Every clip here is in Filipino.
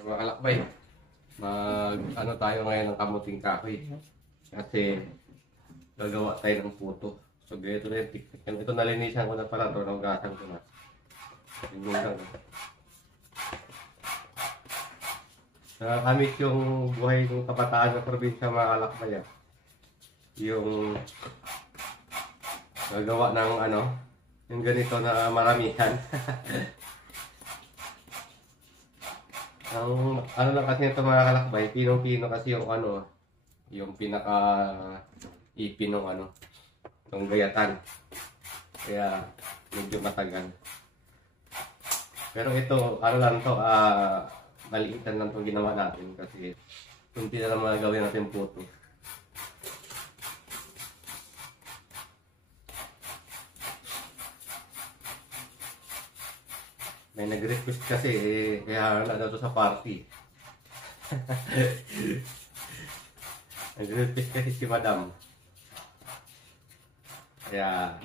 Mga kalakbay, ano tayo ngayon ng kamuting kahoy. Kasi gagawa tayo ng puto. So ganito na yung technique. Ito nalinisan ko na pala ito, naugasan ko na. Yun lang. Nakakamiss yung buhay ng kabataan ng probinsya mga kalakbay. Yung gagawa ng yung ganito na maramihan. Ang lang kasi ito mga kalakbay, pinong-pino kasi yung yung pinaka-ipin ng gayatan. Kaya medyo matagal. Pero ito, lang to, maliitan lang itong ginawa natin kasi kunti na lang magagawin natin puto. May nag-request kasi, kaya wala daw to sa party. Nag-request kasi si Madam. Kaya,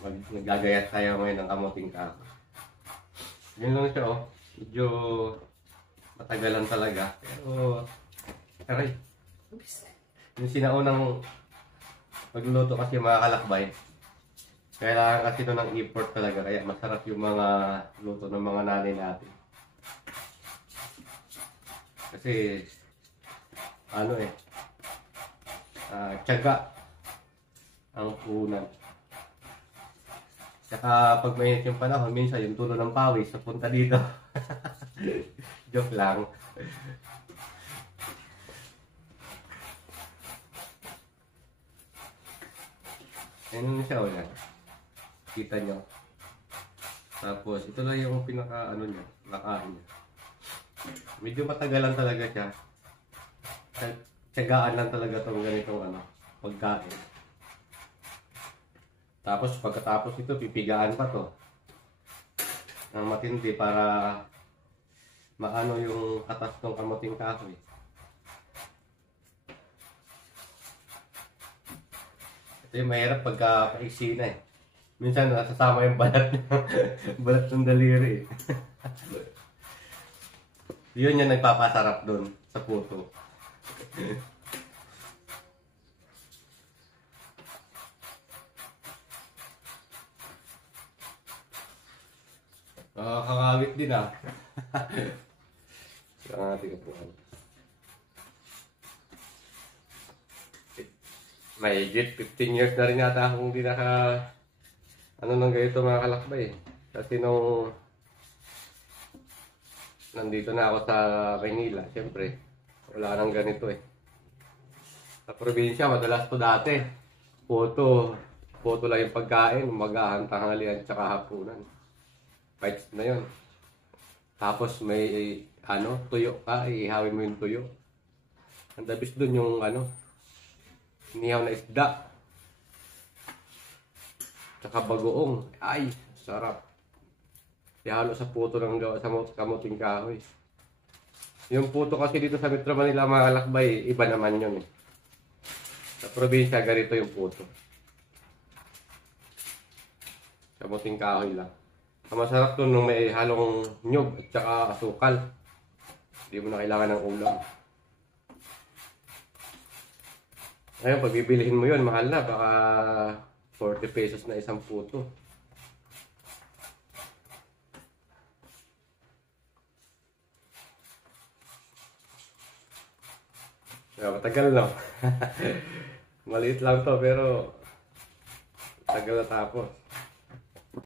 maggagayat tayo ngayon ng kamuting kahoy. Yun lang siya, medyo matagalan talaga. Pero, aray, yung sinaunang magluluto kasi mga kalakbay, kailangan kasi ito ng effort talaga, kaya masarap yung mga luto ng mga nanay natin. Kasi, tiyaga ang punan. Saka pag mainit yung panahon, minsan yung tulo ng pawis, napunta dito. Joke lang. Ayun siya ulit. Kita nyo. Tapos, ito lang yung pinaka, niya, lakahan niya. Medyo matagalan talaga siya. Tiyagaan lang talaga itong ganitong, pagkain. Tapos, pagkatapos ito, pipigaan pa to. Ng matindi para maano yung katas ng kamuting kahoy. Ito yung mahirap pagka paiksi na Minsan nasasama yung balat balat ng daliri. Yun yung nagpapasarap dun sa puto. Kakawit din Saan natin kapuhan. May 15 years na rin yata akong hindi nang ganito mga kalakbay. Kasi nung nandito na ako sa Maynila, siyempre wala nang ganito Sa probinsya, madalas to dati. Puto lang yung pagkain, umagahan, tanghalian, tsaka hapunan. Bites na yun. Tapos may tuyo ka, ihawin mo yung tuyo. Ang dabis dun yung inihaw na isda. Tsaka bagoong. Ay, sarap. Ihalo sa puto ng gawa sa kamuting kahoy. Yung puto kasi dito sa Metro Manila mga kalakbay, iba naman yun Sa probinsya, ganito yung puto. Kamuting kahoy lang. Ang masarap to nung may halong nyug at saka asukal. Hindi mo na kailangan ng ulam. Ngayon, pag bibilihin mo yun, mahal na. Baka 40 pesos na isang puto. Matagal na. Maliit lang to pero tagal na tapos.